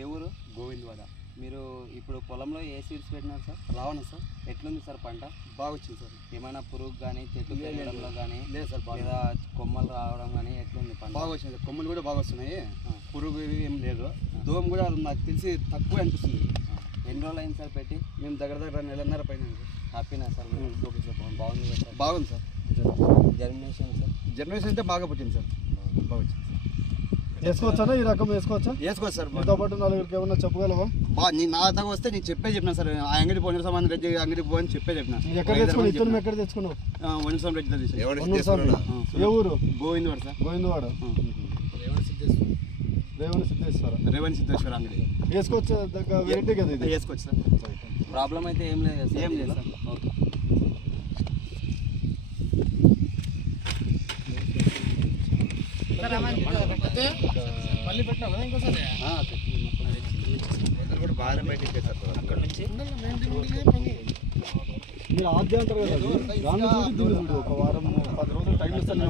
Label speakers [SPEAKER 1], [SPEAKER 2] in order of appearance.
[SPEAKER 1] ఏ ఊరు?
[SPEAKER 2] గోవిందవాడ.
[SPEAKER 1] మీరు ఇప్పుడు పొలంలో ఏ సీడ్స్ పెట్టినారు సార్?
[SPEAKER 2] రావణ సార్?
[SPEAKER 1] ఎట్లుంది సార్ పంట?
[SPEAKER 2] బాగా వచ్చింది సార్.
[SPEAKER 1] ఏమైనా పురుగు కానీ
[SPEAKER 2] లేదు.
[SPEAKER 1] పెరగడంలో కానీ
[SPEAKER 2] లేదు సార్
[SPEAKER 1] లేదా కొమ్మలు రావడం కానీ ఎట్లుంది పంట?
[SPEAKER 2] బాగా వచ్చింది సార్. కొమ్మలు కూడా బాగా వస్తున్నాయి. పురుగు ఏం లేదు. దోమ కూడా నాకు తెలిసి తక్కువ అనిపిస్తుంది.
[SPEAKER 1] ఎన్ని రోజులు అయింది సార్ పెట్టి?
[SPEAKER 2] మేము దగ్గర దగ్గర నెలన్నర పైన.
[SPEAKER 1] హ్యాపీనా సార్
[SPEAKER 2] ఓకే సార్ బాగుంది.
[SPEAKER 1] సార్.
[SPEAKER 2] బాగుంది సార్.
[SPEAKER 1] Germination sir?
[SPEAKER 2] జనరేషన్ అయితే బాగా పుట్టింది సార్. బాగా వచ్చింది
[SPEAKER 3] వేసుకోవచ్చా? ఈ రకం వేసుకోవచ్చా?
[SPEAKER 2] వేసుకోవచ్చు సార్
[SPEAKER 3] మీతో పాటు నలుగురికి ఏమన్నా చెప్పగలవా?
[SPEAKER 2] బా నీ నా దగ్గర వస్తే నేను చెప్పే చెప్పిన సార్. ఆ అంగడి పోయిన సంబంధం రెడ్డి అంగడికి పోని చెప్పే చెప్పిన.
[SPEAKER 3] ఎక్కడ తెచ్చుకున్నావు? ఇతను ఎక్కడ తెచ్చుకున్నావు?
[SPEAKER 2] వనిసం రెడ్డి.
[SPEAKER 3] ఏ ఊరు?
[SPEAKER 2] గోవిందవాడ సార్.
[SPEAKER 3] గోవిందవాడ. రేవణ సిద్ధేశ్వర.
[SPEAKER 2] రేవణ్ సిద్ధేశ్వర అంగడి.
[SPEAKER 3] వేసుకోవచ్చు? దగ్గర వెరైటీ కదా ఇది?
[SPEAKER 2] వేసుకోవచ్చు సార్.
[SPEAKER 1] ప్రాబ్లం అయితే ఏం లేదు
[SPEAKER 2] ఏం లేదు సార్.
[SPEAKER 1] ఓకే.
[SPEAKER 3] మీరు ఆద్య కదా అది. దాన్ని ఒక వారం పది రోజులు టైం ఇస్తాను